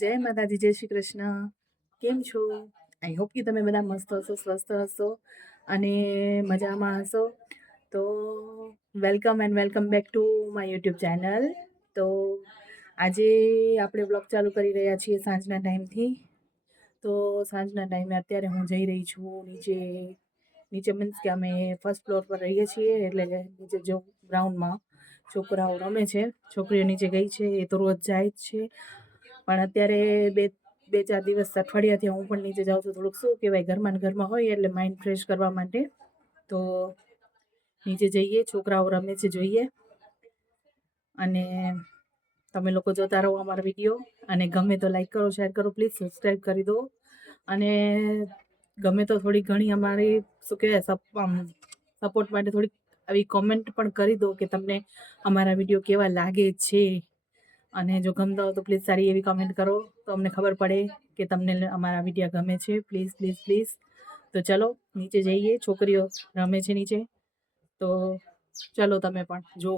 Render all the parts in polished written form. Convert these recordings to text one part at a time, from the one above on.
જય માતાજી, જય શ્રી કૃષ્ણ. કેમ છો? આઈ હોપ કે તમે બધા મસ્ત હશો, સ્વસ્થ હશો અને મજામાં હશો. તો welcome and welcome back to my YouTube channel. તો આજે આપણે બ્લોગ ચાલુ કરી રહ્યા છીએ સાંજના ટાઈમથી. તો સાંજના ટાઈમે અત્યારે હું જઈ રહી છું નીચે મીન્સ કે અમે ફર્સ્ટ ફ્લોર પર રહીએ છીએ, એટલે નીચે જો ગ્રાઉન્ડમાં છોકરાઓ રમે છે, છોકરીઓ નીચે ગઈ છે, એ તો રોજ જાય જ છે. પણ અત્યારે બે ચાર દિવસ અઠવાડિયાથી હું પણ નીચે જાઉં છું. થોડુંક શું કહેવાય, ઘરમાં ને ઘરમાં હોય એટલે માઇન્ડ ફ્રેશ કરવા માટે. તો નીચે જઈએ, છોકરાઓ રમે છે જોઈએ. અને તમે લોકો જોતા રહો અમારા વિડીયો, અને ગમે તો લાઈક કરો, શેર કરો, પ્લીઝ સબસ્ક્રાઈબ કરી દો. અને ગમે તો થોડી ઘણી અમારી શું કહેવાય સપોર્ટ માટે થોડીક આવી કોમેન્ટ પણ કરી દો કે તમને અમારા વિડીયો કેવા લાગે છે. અને જો ગમતા હોય તો પ્લીઝ સારી એવી કોમેન્ટ કરો, તો અમને ખબર પડે કે તમને અમારા વિડીયો ગમે છે. Please please please. તો ચલો નીચે જઈએ, છોકરીઓ રમે છે નીચે. તો ચલો તમે પણ જો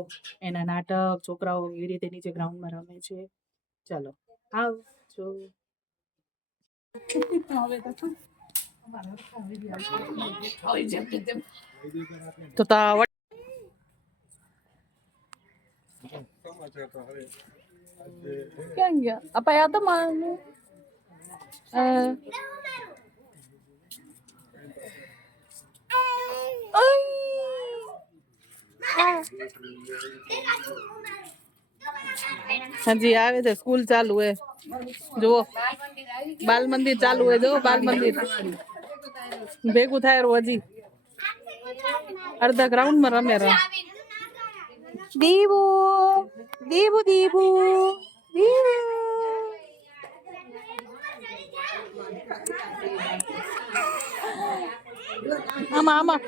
એના નાટક, છોકરાઓ એવી રીતે નીચે ગ્રાઉન્ડમાં રમે છે. ચલો આવજો. તો ક્યાં ગયા અપાયા તો મારું હજી આવે છે. સ્કૂલ ચાલુ હે, જુઓ બાલ મંદિર ચાલુ હે. જો બાલ મંદિર ભેગું થાય હજી અડધા ગ્રાઉન્ડ માં રમે. દીવો દીવો દીવો દીવો. આમાં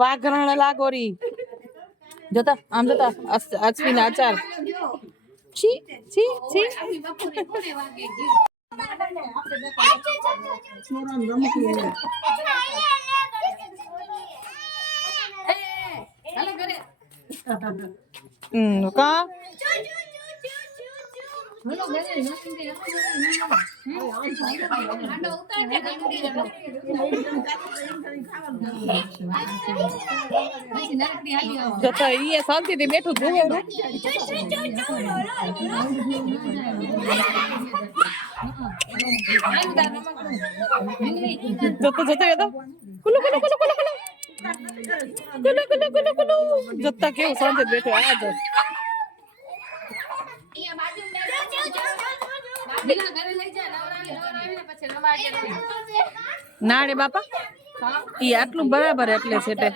વાઘરણ લાગોરી જોતા આમ જોતા અશ્વિન આચાર છી છી છી. કા જતા ઈ શાંતિથી બેઠું જોવે. જતો કુલુ કુલુ કુલુ કુલુ કુલુ કુલુ કુલુ કુલુ કુલુ. જતા કેવું શાંતિ બેઠો. આ જો ના રે બાપા, ઈ આટલું બરાબર એટલે છે તે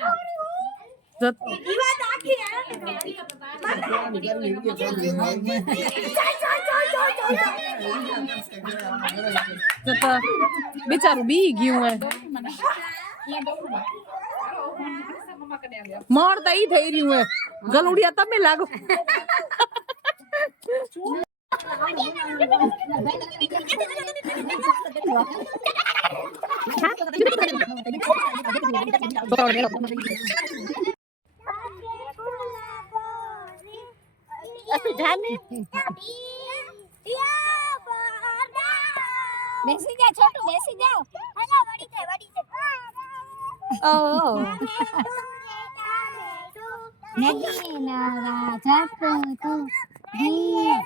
બિચારું બી ગયું હે. મળતા ઈ થઈ રહ્યું હે. ગલુડિયા તમે લાગો. બેસી જા છોટું, બેસી જાઓ. નદી ના જાતો તું જી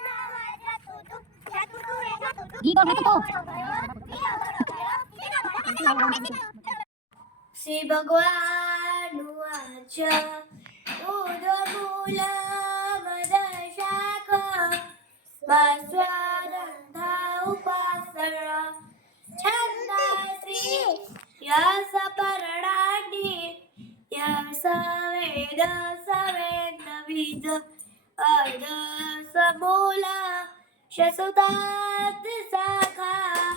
શ્રી ભગવાન વાચ ઉદમૂલ મદશાખ સ્વાસ્વરંધા ઉપાસના છંદા શ્રી યસ પરણાની યસ વેદ સવેદ વિદ અર્ધ સમૂલા શસુતાત શાખા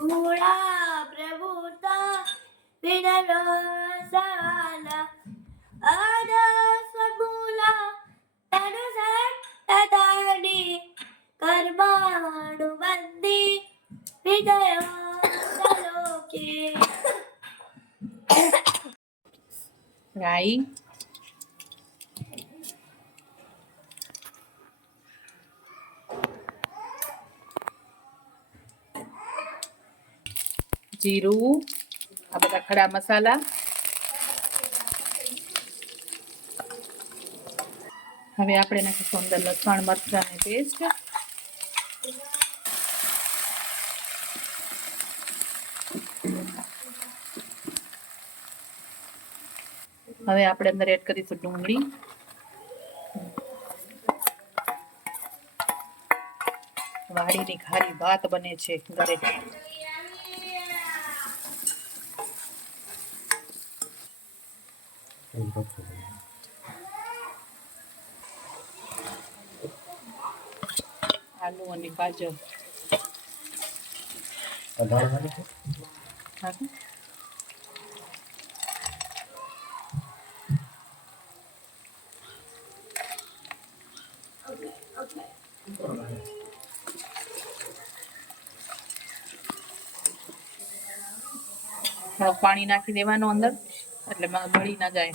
મૂળા પ્રભુતા વિનરો સાલા અર્ધ સમૂલા તનુસટ્ટતાની કર્માણુ બંદી વિજય સલોકે. ગાઈ જીરું, આ બધા ખડા મસાલા. હવે આપણે નાખીશું અંદર લસણ મરચાંની પેસ્ટ. હવે આપણે અંદર એડ કરીશું ડુંગળી. વાડીની ખારી ભાત બને છે ઘરે. આલુ અને ગાજર. થોડું પાણી નાખી દેવાનું અંદર એટલે બળી ના જાય.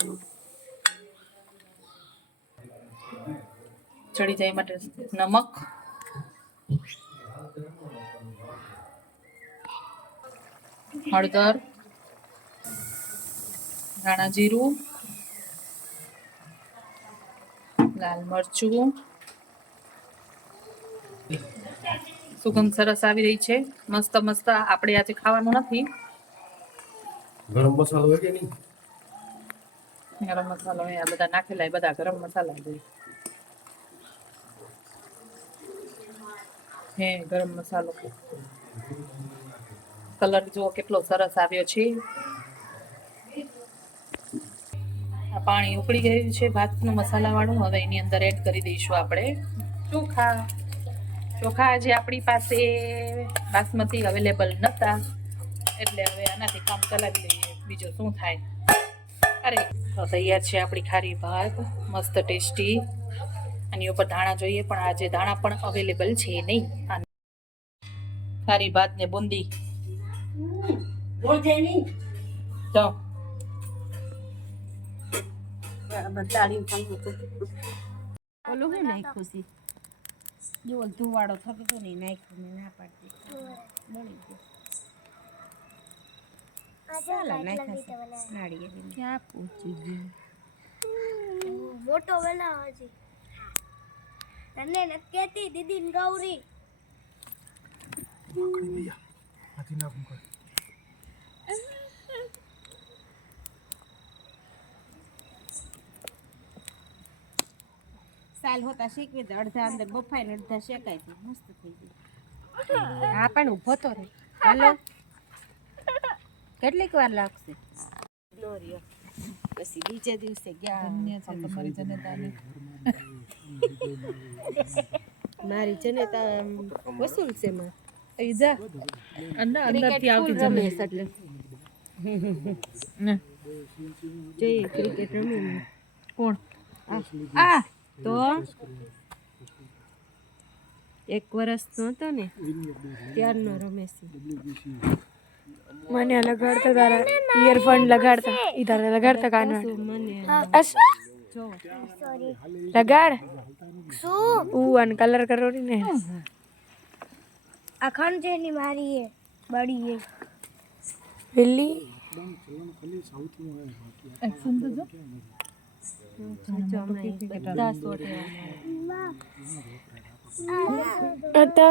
ચડી જાય માટે નમક, હળદર, ધાણા જીરું, લાલ મરચું. સુગંધ સરસ આવી રહી છે. મસ્ત મસ્ત. આપણે આજે ખાવાનું નથી. ગરમ મસાલો હોય કે નહીં? ગરમ મસાલો આ બધા નાખેલા, બધા ગરમ મસાલા હે. ગરમ મસાલો. કલર જુઓ કેટલો સરસ આવ્યો છે. આ પાણી ઉકળી ગયું છે ભાતનું મસાલા વાળું. હવે એની અંદર એડ કરી દઈશું આપણે ચોખા. ચોખા આજે આપણી પાસે બાસમતી અવેલેબલ નહોતા એટલે હવે આનાથી કામ ચલાવી લઈએ. બીજું શું થાય. અરે તો તૈયાર છે આપણી ખારી ભાત, મસ્ત ટેસ્ટી. આની ઉપર ધાણા જોઈએ પણ આજે ધાણા પણ અવેલેબલ છે નહીં. ખારી ભાત ને બુંદી. તો ઓલું હું નાખ્યું છે જો ધુવાડો થતો હતો ને નાખ્યું મેં ના પાડતી બળી ગયો ચાલા નાખ્યા નાળિયેર ક્યાં પહોંચી ગયું મોટો બનાવો હજી તને ન કહેતી દીદી ને ગૌરી સાલ હોતા શેકવી તો અડધા અંદર બફાય ને અડધા શેકાય છે મસ્ત થઈ ગઈ. હા પણ ઊભો તો રે. હાલો કેટલીક વાર લાગશે પછી બીજે દિવસે ગયા તમારી જનતાને મારી જનેતા વસૂલ છે માં જા અંદરથી આવતી રમેશ એટલે જઈએ ક્રિકેટ રમી. કોણ? આ તો 1 વર્ષનો હતો ને ત્યારનો રમેશ. મને લગાડતા તારા ઈયરફોન લગાડતા इधर લગાડતા કાન મને જો લગાડ શું ऊ अन कलर करो ने અખંડ છે ની મારી એ બડી એ बिल्ली એક્શન તો જો. જો હમણાં બધા શોટ आता